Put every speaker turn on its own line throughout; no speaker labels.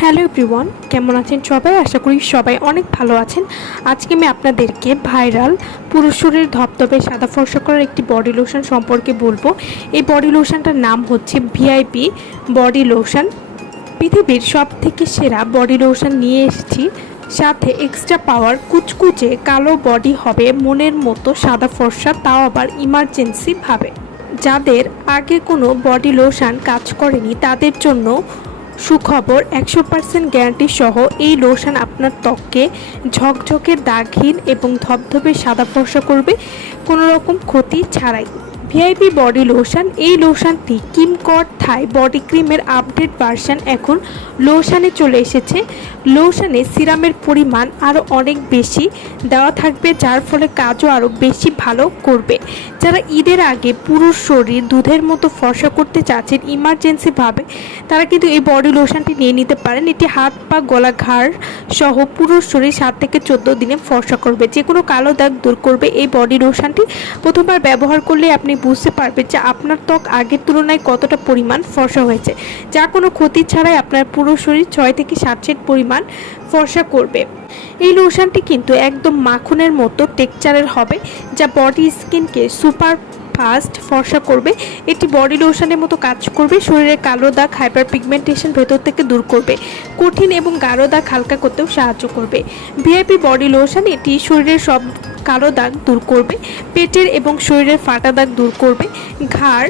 Hello everyone কেমন আছেন সবাই? আশা করি সবাই অনেক ভালো আছেন। আজকে আমি আপনাদেরকে ভাইরাল পুরুষের ধপধপে সাদা ফর্সা করার একটি বডি লোশন সম্পর্কে বলব। এই বডি লোশনটার নাম হচ্ছে ভিআইপি বডি লোশন পৃথিবীর সব থেকে সেরা বডি লোশন নিয়ে এসেছি। সাথে এক্সট্রা পাওয়ার কুচকুচে কালো বডি হবে, মনের মতো সাদা ফর্সা, তাও আবার ইমার্জেন্সিভাবে যাদের আগে কোনো বডি লোশন কাজ করেনি, তাদের জন্য সুখবর, একশো পার্সেন্ট গ্যারান্টি সহ এই লোশন আপনার ত্বককে ঝকঝকে দাগহীন এবং ধবধবে সাদা ফর্সা করবে। কোনো রকম ক্ষতি ছাড়াই। ভিআইপি বডি লোশন এই লোশনটি কিমকট থাই বডি ক্রিমের আপডেট ভার্সন এখন লোশনে চলে এসেছে। লোশনে সিরামের পরিমাণ আরও অনেক বেশি দেওয়া থাকবে, যার ফলে কাজও আরও বেশি ভালো করবে। যারা ঈদের আগে পুরো শরীর দুধের মতো ফর্সা করতে চাচ্ছেন ইমার্জেন্সিভাবে তারা কিন্তু এই বডি লোশনটি নিয়ে নিতে পারেন। এটি হাত পা, গলা ঘাড় সহ পুরো শরীর সাত থেকে চোদ্দ দিনে ফর্সা করবে। যে কোনো কালো দাগ দূর করবে। এই বডি লোশনটি প্রথমবার ব্যবহার করলে আপনি বুঝতে পারবে যে আপনার ত্বক আগের তুলনায় কতটা পরিমাণ ফর্সা হয়েছে। যা কোনো ক্ষতি ছাড়াই আপনার পুরো শরীর ছয় থেকে সাত সেট পরিমাণ ফর্সা করবে। এই লোশনটি কিন্তু একদম মাখনের মতো টেক্সচারের হবে, যা বডি স্কিনকে সুপার ফাস্ট ফর্সা করবে। এটি বডি লোশনের মতো কাজ করবে, শরীরে কালো দাগ হাইপার পিগমেন্টেশন ভেতর থেকে দূর করবে, কঠিন এবং গাঢ় দাগ হালকা করতেও সাহায্য করবে। ভিআইপি বডি লোশন এটি শরীরের সব কালো দাগ দূর করবে, পেটের এবং শরীরের ফাটা দাগ দূর করবে, ঘাড়,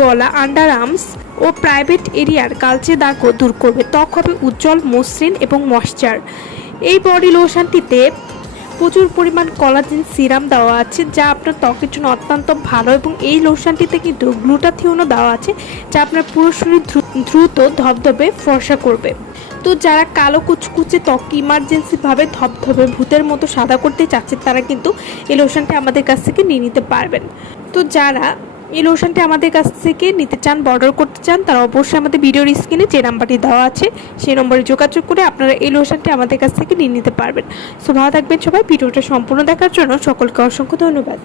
গলা আন্ডার আর্মস ও প্রাইভেট এরিয়ার কালচে দাগও দূর করবে। ত্বক হবে উজ্জ্বল, মসৃণ এবং ময়শ্চার। এই বডি লোশনটিতে প্রচুর পরিমাণ কলাজিন সিরাম দেওয়া আছে, যা আপনার ত্বকের জন্য অত্যন্ত ভালো এবং এই লোশনটিতে কিন্তু গ্লুটাথিওনও দেওয়া আছে, যা আপনার পুরো শরীর দ্রুত ধবধবে, ফর্সা করবে। তো যারা কালো কুচকুচে ত্বক ইমার্জেন্সিভাবে ধবধবে, ভূতের মতো সাদা করতে চাচ্ছেন তারা কিন্তু এই লোশনটি আমাদের কাছ থেকে নিয়ে নিতে পারবেন। তো যারা এই লোশনটি আমাদের কাছ থেকে নিতে চান, বর্ডার করতে চান, তারা অবশ্যই আমাদের ভিডিওর স্ক্রিনে যে নাম্বারটি দেওয়া আছে, সেই নম্বরে যোগাযোগ করে আপনারা এই লোশনটি আমাদের কাছ থেকে নিয়ে নিতে পারবেন। সো ভালো থাকবেন সবাই, ভিডিওটা সম্পূর্ণ দেখার জন্য সকলকে অসংখ্য ধন্যবাদ।